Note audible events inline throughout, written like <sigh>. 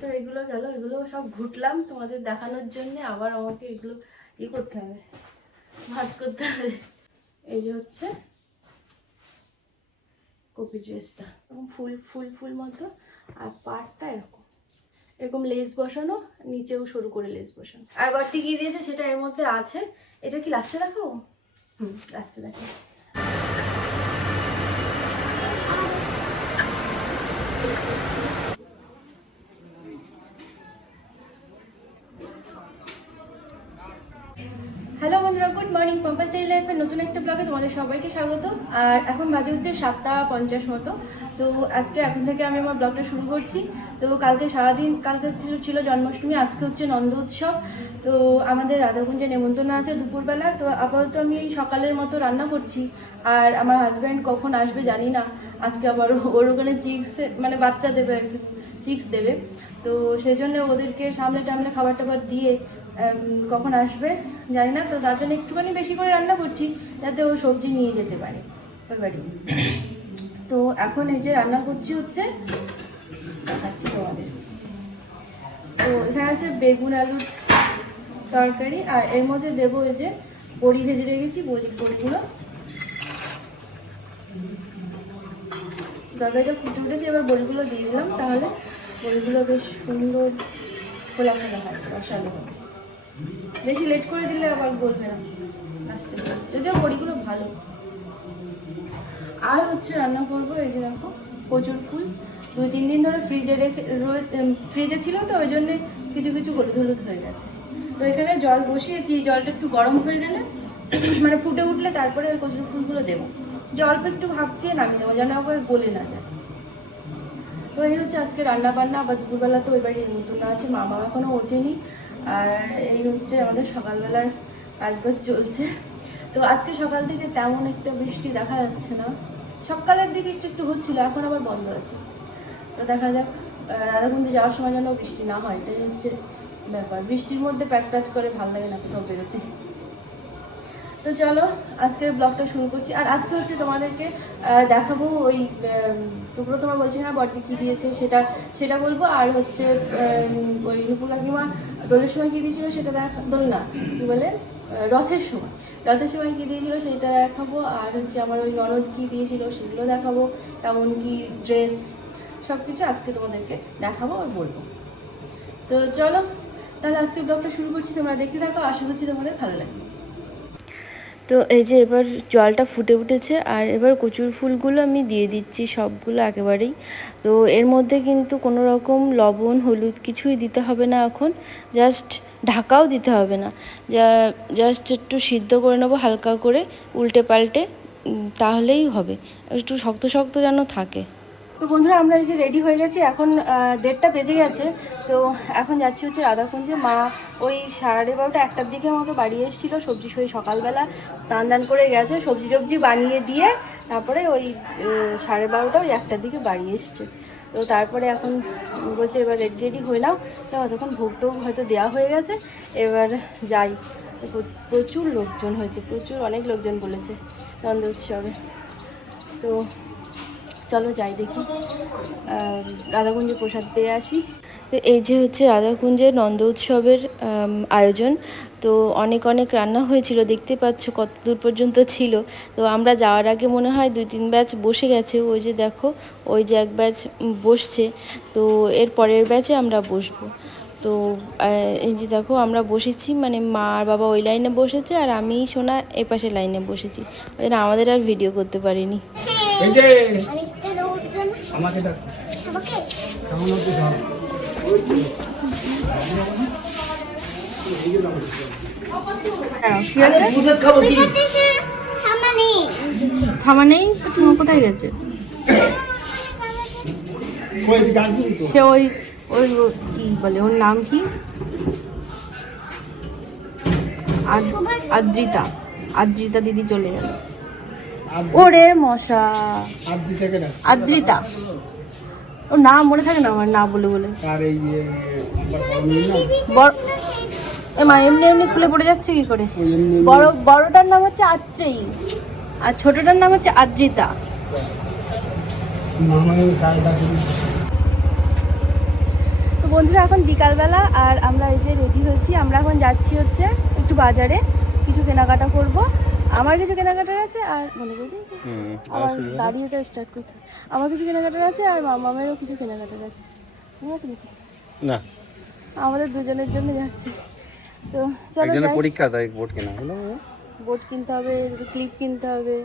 তো এগুলো গেল, এগুলো সব ঘুটলাম তোমাদের দেখানোর জন্য, আবার আমাকে এগুলো ই করতে হবে, ভাজ করতে হবে। এই যে হচ্ছে কপি ড্রেসটা ফুল ফুল ফুল মতো, আর পাটটা এরকম। এরকম লেস বসানো, নিচেও সরু করে লেস বসানো। আর বাড়তি কি দিয়েছে সেটা এর মধ্যে আছে। এটা কি লাস্টে দেখাবো? হুম লাস্টে দেখাবো। গুড মর্নিং, পম্পাস ডেইলি লাইফের নতুন একটা ব্লগে তোমাদের সবাইকে স্বাগত। আর এখন বাজে হচ্ছে সাতটা পঞ্চাশ মতো। তো আজকে এখন থেকে আমি আমার ব্লগটা শুরু করছি। তো কালকে সারাদিন, কালকে ছিল জন্মাষ্টমী, আজকে হচ্ছে নন্দ উৎসব। তো আমাদের রাধাকুঞ্জে নেমন্তন্ন আছে দুপুরবেলা। তো আপাতত আমি এই সকালের মতো রান্না করছি। আর আমার হাজব্যান্ড কখন আসবে জানি না। আজকে আবার ওর ওখানে চিক্স মানে বাচ্চা দেবে আর কি চিক্স দেবে। তো সেই জন্য ওদেরকে সামনে টামলে খাবার টাবার দিয়ে কখন আসবে জানি না, তো তার জন্য একটুখানি বেশি করে রান্না করছি যাতে ও সবজি নিয়ে যেতে পারে। ওই বাড়ি তো এখন এই যে রান্না করছি হচ্ছে, দেখাচ্ছি তোমাদের। তো এখানে আছে বেগুন আলুর তরকারি, আর এর মধ্যে দেবো এই যে বড়ি ভেজে রেখেছি বড়ি বড়িগুলো তরকারিটা ফুটে উঠেছে, এবার বড়িগুলো দিয়ে দিলাম, তাহলে বড়িগুলো বেশ সুন্দর খোলা খোলা হয়, রসালো হবে। বেশি লেট করে দিলে আবার বলবে না। লাস্টে যদিও বড়িগুলো ভালো। আর হচ্ছে রান্না করব এই যে দেখো, প্রচুর ফুল। দুই তিন দিন ধরে ফ্রিজে রেখে ফ্রিজে ছিল তো, ওই জন্যে কিছু কিছু হলুদ হলুদ হয়ে গেছে। তো এখানে জল বসিয়েছি, জলটা একটু গরম হয়ে গেলে <clears throat> মানে ফুটে উঠলে তারপরে ওই কচুর ফুলগুলো দেবো। অল্প একটু ভাব দিয়ে নামিয়ে দেবো যেন আবার গলে না যায়। তো এই হচ্ছে আজকে রান্না বান্না আবার দুপুরবেলা তো ওই বাড়ি নতুন আছে মামা এখনও ওঠেনি। আর এই হচ্ছে আমাদের সকালবেলার কাজবাজ চলছে। তো আজকে সকাল থেকে তেমন একটা বৃষ্টি দেখা যাচ্ছে না। সকালের দিকে একটু একটু হচ্ছিল, এখন আবার বন্ধ আছে। তো দেখা যাক রাধাকুণ্ডে যাওয়ার সময় যেন বৃষ্টি না হয়, এটাই হচ্ছে ব্যাপার। বৃষ্টির মধ্যে প্যাক প্যাচ করে ভালো লাগে না কোথাও বেরোতে। তো চলো, আজকের ব্লগটা শুরু করছি। আর আজকে হচ্ছে তোমাদেরকে দেখাবো ওই টুকরো তোমার বলছি না বটকে কী দিয়েছে সেটা সেটা বলব। আর হচ্ছে ওই নুপুর কাকিমা দোলের সময় কী দিয়েছিল সেটা দেখা, দোল না, কী বলে? রথের সময়। রথের সময় কী দিয়েছিল সেটা দেখাবো, আর হচ্ছে আমার ওই ননদ কী দিয়েছিল সেগুলো দেখাবো তেমন কি ড্রেস সব কিছু আজকে তোমাদেরকে দেখাবো আর বলব। তো চলো, তাহলে আজকে ব্লগটা শুরু করছি, তোমরা দেখতে থাকো, আশা করছি তোমাদের ভালো লাগবে। তো এই যে এবার জলটা ফুটে উঠেছে আর এবার কচুর ফুলগুলো আমি দিয়ে দিচ্ছি সবগুলো একেবারেই। তো এর মধ্যে কিন্তু কোনো রকম লবণ, হলুদ কিছুই দিতে হবে না এখন, জাস্ট ঢাকাও দিতে হবে না। যা, জাস্ট একটু সিদ্ধ করে নেব হালকা করে, উল্টে পাল্টে তাহলেই হবে। একটু শক্ত শক্ত যেন থাকে। তো বন্ধুরা, আমরা এই যে রেডি হয়ে গেছি, এখন দেড়টা বেজে গেছে, তো এখন যাচ্ছি হচ্ছে রাধাকুঞ্জে। মা ওই সাড়ে বারোটা একটার দিকে মতো বাড়ি এসেছিল, সবজি সই সকালবেলা, স্নান দান করে গেছে, সবজি টবজি বানিয়ে দিয়ে তারপরে ওই সাড়ে বারোটা ওই একটার দিকে বাড়ি এসছে। তো তারপরে এখন বলছে এবার রেডি রেডি হয়ে নাও। তো তখন ভোগ টোগ হয়তো দেওয়া হয়ে গেছে, এবার যাই। প্রচুর লোকজন হয়েছে, প্রচুর অনেক লোকজন বলেছে নন্দ উৎসবে। তো চলো যাই দেখি। রাধাকুঞ্জে প্রসাদ পেয়ে আসি। তো এই যে হচ্ছে রাধাকুঞ্জের নন্দ উৎসবের আয়োজন, তো অনেক অনেক রান্না হয়েছিল, দেখতে পাচ্ছ কত দূর পর্যন্ত ছিল। তো আমরা যাওয়ার আগে মনে হয় দুই তিন ব্যাচ বসে গেছে, ওই যে দেখো, ওই যে এক ব্যাচ বসছে, তো এর পরের ব্যাচে আমরা বসবো। তো এই যে দেখো, আমরা বসেছি মানে মা আর বাবা ওই লাইনে বসেছে, আর আমি সোনা এ পাশে লাইনে বসেছি। ওই আমাদের আর ভিডিও করতে পারিনি। এই যে। আমাকে ডাক। কেমন হচ্ছে থামা নেই তো তোমার কোথায় গেছে? সে ওই ওই কি বলে ওর নাম কি? আদ- আদ্রিতা। আদ্রিতা দিদি চলে গেল। ওরে মশা। আদ্রিতা। ওর নাম মনে থাকে না আমার না বলে বলে। না, মা এমনি এমনি খুলে পড়ে যাচ্ছে কি করে? বড় বড়টার নাম হচ্ছে আত্রেয়ী। আর ছোটটার নাম হচ্ছে আদ্রিতা। তো বন্ধুরা এখন বিকালবেলা আর আমরা এই যে রেডি হয়েছি। আমরা এখন যাচ্ছি হচ্ছে একটু বাজারে কিছু কেনাকাটা করব। আমার কিছু কেনাকাটার আছে আর মনে করি আমার দাঁড়িয়ে তো স্টার্ট করতে আমার কিছু কেনাকাটার আছে আর মামামেরও কিছু কেনাকাটার আছে। ঠিক আছে না। আমাদের দুজনের জন্য যাচ্ছে। তো চলো যাই। পরীক্ষা তাই বোর্ড কেনা। হলো বোর্ড কিনতে হবে ক্লিপ কিনতে হবে।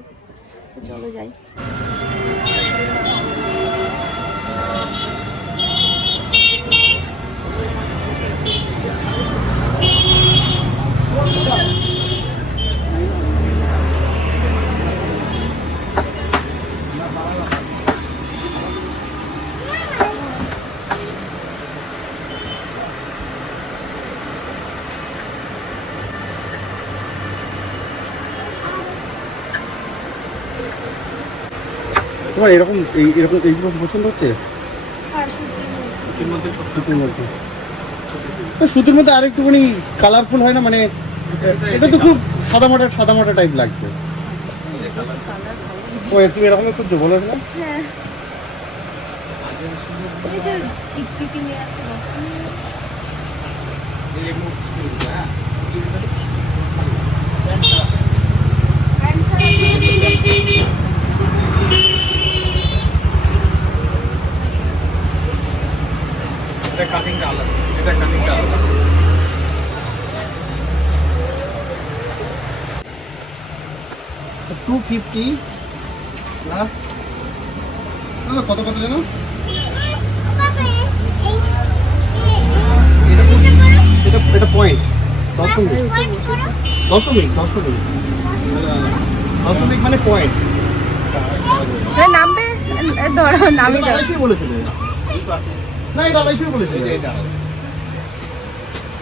চলো যাই। তোমার এরকম এই এরকম এইগুলো পছন্দ হচ্ছে? আর সুতির মধ্যে। সুতির মধ্যে আরেকটুখানি কালারফুল হয় না? মানে এটা তো খুব সাদা মাটা সাদা মাটা টাইপ লাগছে। ও তুমি এরকমই খুঁজছো বলো না? হ্যাঁ? এই যে ছিটপিটি নিয়ে আসতে এটা কাটিংটা আলাদা। এটা কাটিংটা আলাদা। টু ফিফটি প্লাস কত কত জানো বাবা এই এটা এটা এটা পয়েন্ট দশমিক। দশমিক দশমিক। দশমিক মানে পয়েন্ট নামবে? ধরো নামি বলেছিলে না এটা আড়াইশোই বলেছিলে এটা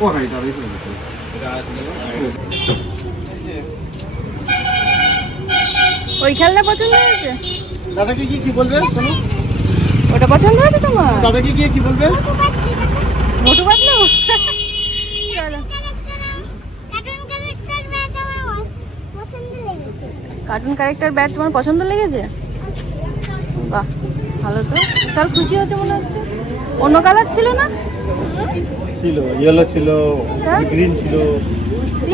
ও হ্যাঁ এটা আড়াইশোই বলেছিলে ওই খেলনা পছন্দ হয়েছে? দাদাকে গিয়ে কি বলবে শোনো? ওটা পছন্দ হয়েছে তোমার? দাদাকে গিয়ে কি বলবে? মোটু পাতলু? চলো। কার্টুন ক্যারেক্টার ম্যাচ আমার পছন্দ লেগেছে কার্টুন ক্যারেক্টার ব্যাট তোমার পছন্দ লেগেছে? বাহ ভালো তো। চল খুশি হচ্ছে মনে হচ্ছে। অন্য কালার ছিল না? ছিল ইয়েলো ছিল হ্যাঁ? গ্রিন ছিল।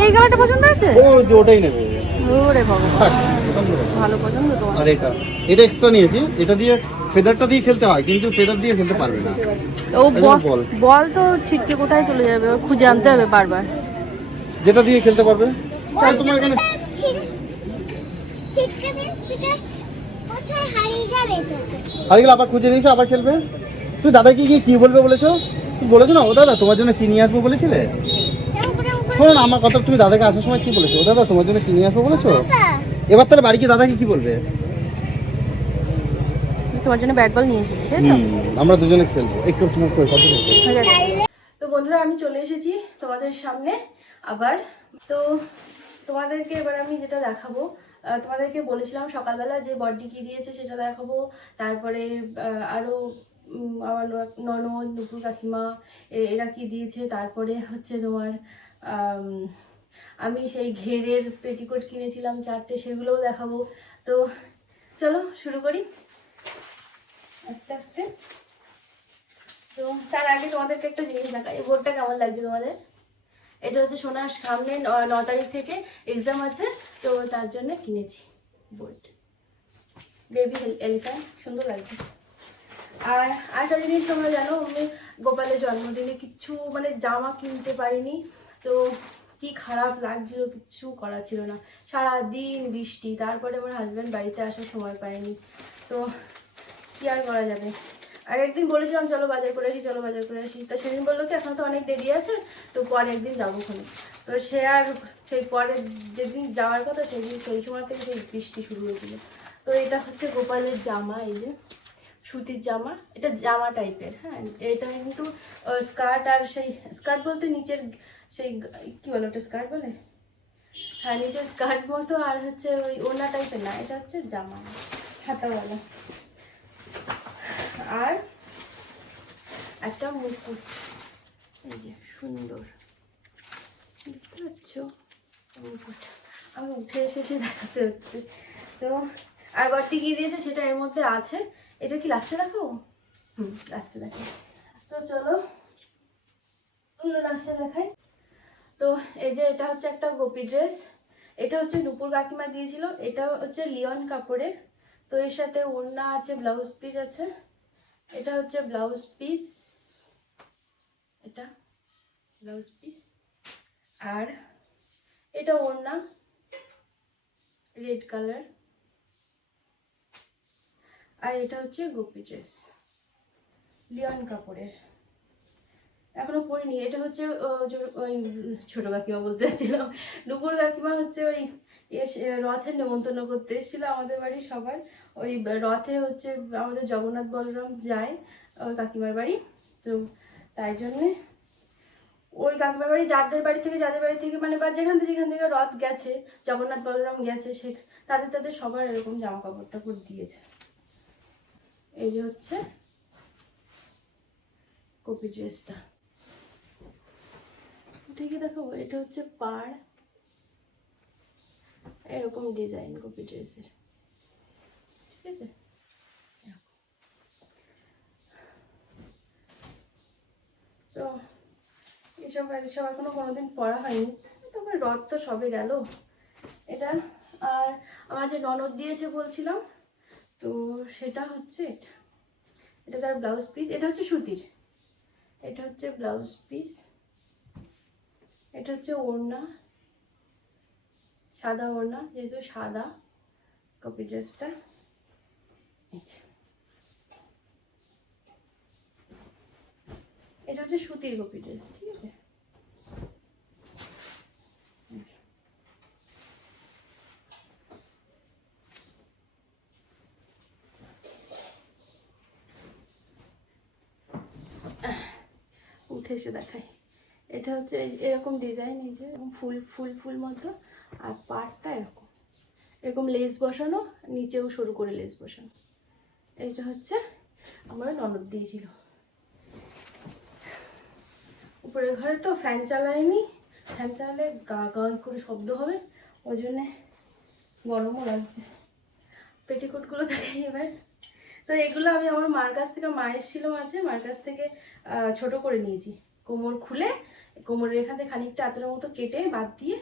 এই কালারটা পছন্দ হয়েছে? ও যে ওটাই নেবে। ওরে ভগবান করো। ভালো পছন্দ তোমার। আর এটা এটা এক্সট্রা নিয়েছি। এটা দিয়ে ফেদারটা দিয়ে খেলতে হয় কিন্তু ফেদার দিয়ে খেলতে পারবে না। ও বল বল। বল তো ছিটকে কোথায় চলে যাবে ও খুঁজে আনতে হবে বারবার। যেটা দিয়ে খেলতে পারবে? তাহলে তোমার এখানে ছিটকে দিন কোথায় হারিয়ে যাবে তো হারিয়ে গেলে আবার খুঁজে নিয়েছে আবার খেলবে? তুই দাদাকে গিয়ে কি বলবে বলেছ? তুমি বলেছ না? ও দাদা তোমার জন্য কি নিয়ে আসব বলেছিলে? শোনো না আমার কথা তুমি দাদাকে আসার সময় কি বলেছ? ও দাদা তোমার জন্য কি নিয়ে আসব বলেছ? এবার তাহলে বাড়ি গিয়ে দাদাকে কি বলবে? তোমার জন্য ব্যাট বল নিয়ে এসেছি আমরা দুজনে খেলব। একটু তোমার। তো বন্ধুরা আমি চলে এসেছি তোমাদের সামনে আবার। তো তোমাদেরকে এবার আমি যেটা দেখাবো তোমাদেরকে বলেছিলাম সকালবেলা যে বডি কি দিয়েছে সেটা দেখাবো তারপরে আহ, আরও উম, আমার ননদ নুপুর কাকিমা এরা কি দিয়েছে? তারপরে হচ্ছে তোমার, আমি সেই ঘেরের পেটিকোট কিনেছিলাম চারটে, সেগুলোও দেখাবো। তো চলো শুরু করি। আস্তে আস্তে। তো তার আগে তোমাদেরকে একটা জিনিস দেখাই। এই বোর্ডটা কেমন লাগছে তোমাদের? এটা হচ্ছে সোনার সামনে ন তারিখ থেকে এক্সাম আছে, তো তার জন্য কিনেছি বোর্ড বেবি এলিফ্যান্ট সুন্দর লাগছে। আর আরেকটা জিনিস তোমরা জানো, আমি গোপালের জন্মদিনে কিচ্ছু মানে জামা কিনতে পারিনি, তো কি খারাপ লাগছিল কিচ্ছু করা ছিল না। সারা দিন বৃষ্টি, তারপরে আমার হাজব্যান্ড বাড়িতে আসার সময় পায়নি তো কি আর করা যাবে? আর একদিন বলেছিলাম, চলো বাজার করে আসি, চলো বাজার করে আসি। তো সেদিন বলল কি, এখন তো অনেক দেরি আছে, তো পরে একদিন যাব ওখানে তো সে আর সেই পরে যেদিন যাওয়ার কথা, সেদিন সেই সময় থেকে সেই বৃষ্টি শুরু হয়েছিল। তো এটা হচ্ছে গোপালের জামা, এই যে। সুতির জামা, এটা জামা টাইপের হ্যাঁ? এটা কিন্তু স্কার্ট আর সেই স্কার্ট বলতে নিচের, সেই, কি বলে ওটা স্কার্ট বলে? হ্যাঁ নিচের স্কার্ট মতো আর হচ্ছে ওই ওনা টাইপের না, এটা হচ্ছে জামা হাতাওয়ালা আর একটা মুকুট, এই যে, সুন্দর। দেখতে পাচ্ছ? মুকুট। আমাকে উঠে এসে এসে দেখাতে হচ্ছে। তো, আর বাড়তি কি দিয়েছে? সেটা এর মধ্যে আছে। এটা কি লাস্টে দেখো হুম লাস্টে দেখো তো চলো লাস্টে দেখাই। তো এই যে এটা হচ্ছে একটা গোপী ড্রেস এটা হচ্ছে নুপুর কাকিমা দিয়েছিল। এটা হচ্ছে লিওন কাপড়ের তো এর সাথে ওড়না আছে ব্লাউজ পিস আছে। এটা হচ্ছে ব্লাউজ পিস এটা ব্লাউজ পিস আর এটা ওড়না রেড কালার আর এটা হচ্ছে গোপী ড্রেস। লিওন কাপড়ের এখনও পরিনি, এটা হচ্ছে ওই ছোট কাকিমা বলতে চাচ্ছিলাম। নুপুর কাকিমা হচ্ছে ওই রথের নেমন্তন্ন করতে এসেছিল আমাদের বাড়ি সবার। ওই রথে হচ্ছে আমাদের জগন্নাথ বলরাম যায় ওই কাকিমার বাড়ি। তো তাই জন্যে ওই কাকিমার বাড়ি, যাদের বাড়ি থেকে, যাদের বাড়ি থেকে মানে বা যেখান থেকে যেখান থেকে রথ গেছে, জগন্নাথ বলরাম গেছে, সে, তাদের তাদের সবার এরকম জামা কাপড় টাপড় দিয়েছে। এই যে হচ্ছে কপি ড্রেসটা। ঠিকই দেখাবো এটা হচ্ছে পাড়। এরকম ডিজাইন কপি ড্রেসের। ঠিক আছে। তো এসব আর এসব এখনও কোনোদিন পড়া হয়নি। তারপরে রথ তো সবে গেল। এটা আর আমার যে ননদ দিয়েছে বলছিলাম তো সেটা হচ্ছে এটা। এটা তার ব্লাউজ পিস এটা হচ্ছে সুতির। এটা হচ্ছে ব্লাউজ পিস এটা হচ্ছে ওড়না, সাদা ওড়না, যেহেতু সাদা কপি ড্রেসটা। এটা হচ্ছে সুতির কপি ড্রেস ঠিক আছে এই যে। উঠে এসে দেখাই। এটা হচ্ছে এরকম ডিজাইন এই যে ফুল ফুল ফুল মতো, আর পাটটা এরকম। এরকম লেস বসানো, নিচেও সরু করে লেস বসানো। এইটা হচ্ছে আমার ননদ দিয়েছিল। উপরের ঘরে তো ফ্যান চালায়নি ফ্যান চালালে গা গা করে শব্দ হবে, ওই জন্যে গরমও লাগছে। পেটিকোটগুলো দেখাই এবার। তো এগুলো আমি আমার মার কাছ থেকে মা এসেছিল মাঝে মার কাছ থেকে ছোট করে নিয়েছি। কোমর খুলে, কোমরের এখান থেকে খানিকটা আতরের মতো কেটে বাদ দিয়ে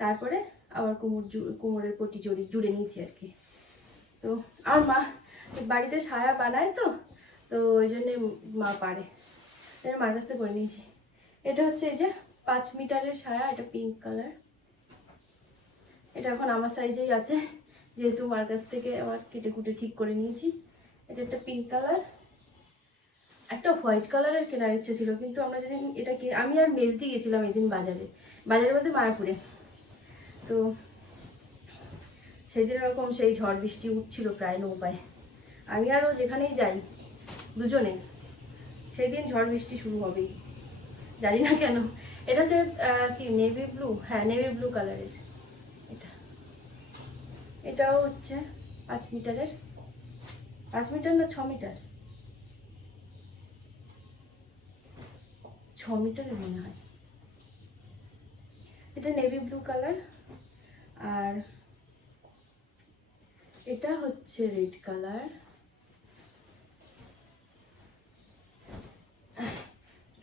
তারপরে আবার কোমর কোমরের পটি জড়ি, জুড়ে নিয়েছি আর কি। তো আমার মা বাড়িতে ছায়া বানায় তো তো ওই জন্যে মা পারে। তাই মার কাছ থেকে করে নিয়েছি। এটা হচ্ছে এই যে পাঁচ মিটারের ছায়া, এটা পিঙ্ক কালার এটা এখন আমার সাইজেই আছে, যেহেতু মার কাছ থেকে আমার কেটে কুটে ঠিক করে নিয়েছি। এটা একটা পিঙ্ক কালার একটা হোয়াইট কালারের কেনার ইচ্ছে ছিল, কিন্তু আমরা যেদিন এটা কি আমি আর মেজদি গেছিলাম এদিন বাজারে বাজারে বলতে মায়াপুরে। তো সেদিন ওরকম সেই ঝড় বৃষ্টি উঠছিল প্রায় নৌকায়। আমি আর ও যেখানেই যাই, দুজনে সেই দিন ঝড় বৃষ্টি শুরু হবেই। জানি না কেন। এটা হচ্ছে কি নেভি ব্লু হ্যাঁ নেভি ব্লু কালারের এটা। এটাও হচ্ছে পাঁচ মিটারের পাঁচ মিটার না ছ মিটার? ছ মিটারের মনে হয়। এটা নেভি ব্লু কালার আর এটা হচ্ছে রেড কালার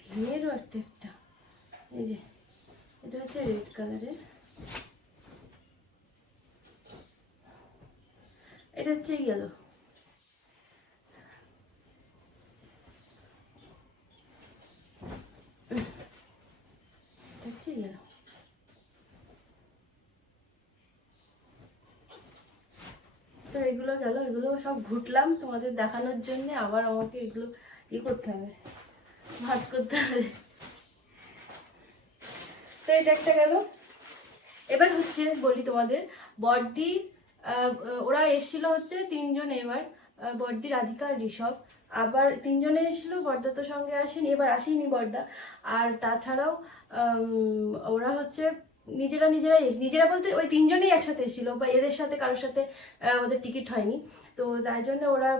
ঘিয়েরও একটা একটা। এই যে, এটা হচ্ছে রেড কালারের এটা হচ্ছে ইয়েলো ইয়েলো তো এগুলো গেল এগুলো সব ঘুটলাম তোমাদের দেখানোর জন্য আবার আমাকে এগুলো ই করতে হবে ভাজ করতে হবে। তো এটা একটা গেল। এবার হচ্ছে বলি তোমাদের আহ, ওরা এসেছিল হচ্ছে তিনজন এবার বড়দি রাধিকা আর ঋষভ। আবার তিনজনে এসেছিল বর্দা তো সঙ্গে আসেনি এবার আসেনি বর্দা। আর তাছাড়াও ওরা হচ্ছে নিজেরা নিজেরাই নিজেরা বলতে ওই তিনজনেই একসাথে এসেছিল, বা এদের সাথে, কারোর সাথে ওদের টিকিট হয়নি। তো তাই জন্য ওরা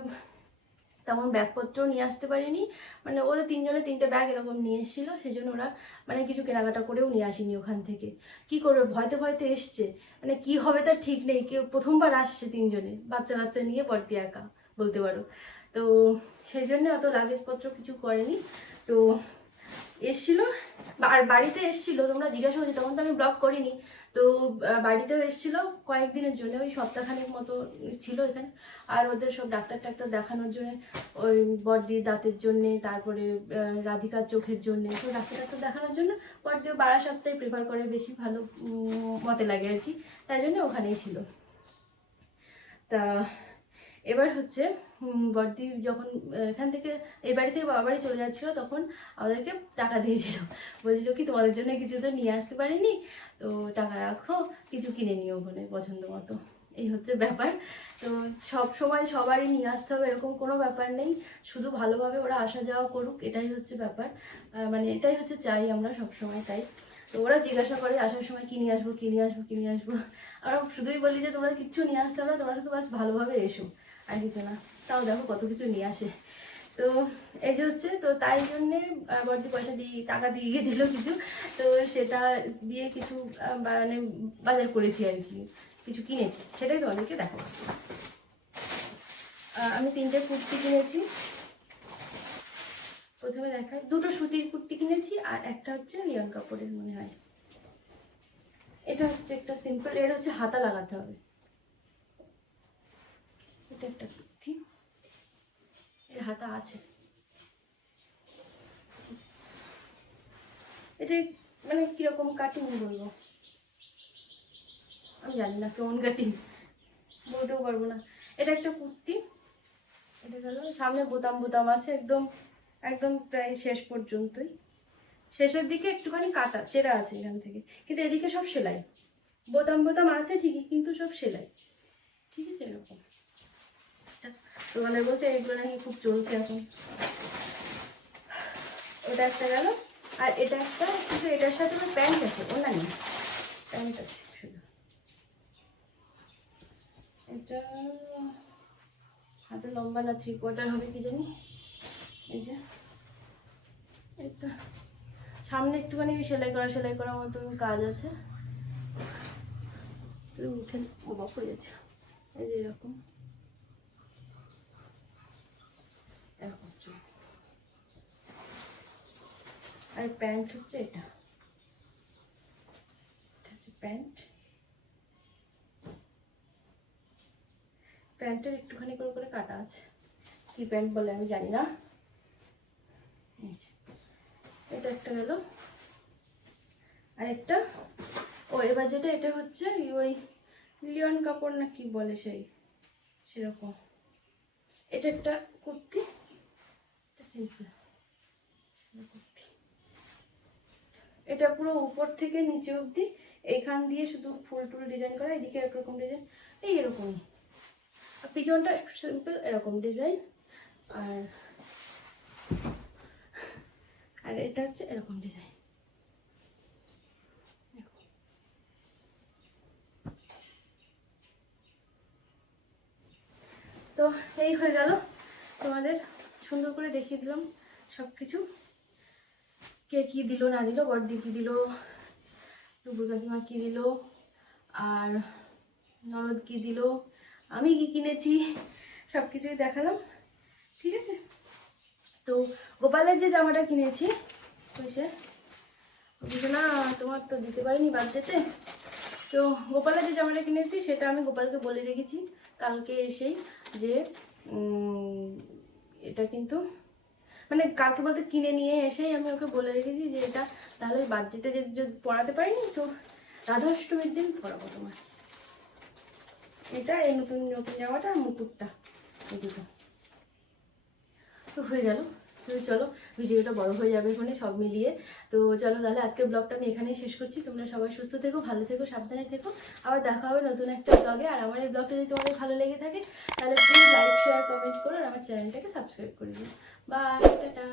তেমন ব্যাগপত্র নিয়ে আসতে পারেনি। মানে ওদের তিনজনে তিনটে ব্যাগ এরকম নিয়ে এসেছিল সেই জন্য ওরা মানে কিছু কেনাকাটা করেও নিয়ে আসেনি ওখান থেকে। কি করবে? ভয়তে ভয়তে এসছে। মানে কি হবে তার ঠিক নেই। কেউ প্রথমবার আসছে তিনজনে, বাচ্চা কাচ্চা নিয়ে পড়তে একা, বলতে পারো। তো সেই জন্য অত লাগেজপত্র কিছু করেনি। তো এসছিল আর বাড়িতে এসেছিল, তোমরা জিজ্ঞাসা করছি তখন তো আমি ব্লগ করিনি। তো বাড়িতেও এসেছিল, কয়েকদিনের জন্য, ওই সপ্তাহখানেক মতো ছিল এখানে। আর ওদের সব ডাক্তার টাক্তার দেখানোর জন্য, ওই বড়দির দাঁতের জন্যে, তারপরে রাধিকার চোখের জন্যে তো ডাক্তার টাক্তার দেখানোর জন্য বড়দি বারা সপ্তাহে প্রিফার করে বেশি ভালো মতে লাগে আর কি। তাই জন্য ওখানেই ছিল। তা এবার হচ্ছে বড়দি যখন এখান থেকে এই বাড়ি থেকে বাবা বাড়ি চলে যাচ্ছিল তখন আমাদেরকে টাকা দিয়েছিল। বলছিল কি, তোমাদের জন্য কিছু তো নিয়ে আসতে পারিনি, তো টাকা রাখো, কিছু কিনে নিও ওখানে পছন্দ মতো। এই হচ্ছে ব্যাপার। তো সব সময় সবারই নিয়ে আসতে হবে, এরকম কোনো ব্যাপার নেই। শুধু ভালোভাবে ওরা আসা যাওয়া করুক, এটাই হচ্ছে ব্যাপার। মানে এটাই হচ্ছে চাই আমরা সব সময় তাই। তো ওরা জিজ্ঞাসা করে, আসার সময় কি নিয়ে আসব, কি নিয়ে আসব, কি নিয়ে আসব? আমরা শুধুই বলি যে, তোমরা কিচ্ছু নিয়ে আসতে হবে তোমরা শুধু বাস ভালোভাবে এসো। আর কিছু না। তাও দেখো কত কিছু নিয়ে আসে। তো এই যে হচ্ছে, তো তাই জন্যে বড়দি পয়সা দিয়ে, টাকা দিয়ে গেছিল কিছু। তো সেটা দিয়ে কিছু মানে বাজার করেছি আর কি। কিছু কিনেছি। সেটাই তো অনেকে দেখো আমি তিনটে কুর্তি কিনেছি। প্রথমে দেখাই, দুটো সুতির কুর্তি কিনেছি আর একটা হচ্ছে লিয়ন কাপড়ের মনে হয়। এটা হচ্ছে একটা সিম্পল এর হচ্ছে হাতা লাগাতে হবে। এটা একটা কুর্তি এর হাতা আছে। এটা মানে কীরকম কাটিং বলব? আমি জানি না, কেমন কাটিং বলতেও পারব না। এটা একটা কুর্তি। এটা গেল, সামনে বোতাম বোতাম আছে, একদম একদম প্রায় শেষ পর্যন্তই। শেষের দিকে একটুখানি কাটা, চেরা আছে এখান থেকে। কিন্তু এদিকে সব সেলাই। বোতাম বোতাম আছে ঠিকই, কিন্তু সব সেলাই। ঠিক আছে এরকম। দোকানের বলছে এগুলো নাকি খুব চলছে এখন। ওটা একটা গেল। আর এটা একটা, কিন্তু এটার সাথে আমার প্যান্ট আছে ওনা নেই। প্যান্ট আছে শুধু। এটা হাতে লম্বা না থ্রি কোয়ার্টার হবে কি জানি? এই যে। এটা। সামনে একটুখানি সেলাই করা, সেলাই করার মতো কাজ আছে। তো উঠে অবাক হয়ে যাচ্ছে। এই যে এরকম চুল। আর প্যান্ট হচ্ছে এটা। প্যান্ট। প্যান্টের একটুখানি করে করে কাটা আছে। কি প্যান্ট বলে আমি জানি না। এটা একটা গেল। আর একটা ও, এবার যেটা, এটা হচ্ছে ওই লিওন কাপড় না কি বলে সেই, সেরকম। এটা একটা কুর্তি। এটা সিম্পল কুর্তি এটা পুরো উপর থেকে নিচে অবধি, এখান দিয়ে শুধু ফুল টুল ডিজাইন করা, এদিকে একরকম ডিজাইন এই এরকমই আর পিছনটা একটু সিম্পল এরকম ডিজাইন আর আর এটা হচ্ছে এরকম ডিজাইন তো এই হয়ে গেল তোমাদের, সুন্দর করে দেখিয়ে দিলাম সব কিছু কে কী দিল না দিল বড়দি কী দিল টুকুর কাকিমা কী দিল, আর ননদ কী দিল, আমি কি কিনেছি সব কিছুই দেখালাম, ঠিক আছে? তো গোপালের যে জামাটা কিনেছি বলছে না তোমার তো দিতে পারিনি বার্থডেতে, তো গোপালের যে জামাটা কিনেছি, সেটা আমি গোপালকে বলে রেখেছি, কালকে এসেই যে এটা কিন্তু মানে কালকে বলতে কিনে নিয়ে এসেই আমি ওকে বলে রেখেছি যে এটা তাহলে বাচ্চাতে যে পড়াতে পারিনি, তো রাধা অষ্টমীর দিন পড়াবো তোমার এটা এই নতুন নতুন জামাটা আর মুকুটটা তো হয়ে গেল। তো চলো, ভিডিওটা বড় হয়ে যাবে এখানে সব মিলিয়ে। তো চলো তাহলে আজকের ব্লগটা আমি এখানেই শেষ করছি। তোমরা সবাই সুস্থ থেকো, ভালো থেকো, সাবধানে থেকো। আবার দেখা হবে নতুন একটা ব্লগে আর আমার এই ব্লগটা যদি তোমাদের ভালো লেগে থাকে, তাহলে প্লিজ লাইক শেয়ার কমেন্ট করো। আর আমার চ্যানেলটাকে সাবস্ক্রাইব করে দিও। Bye tata.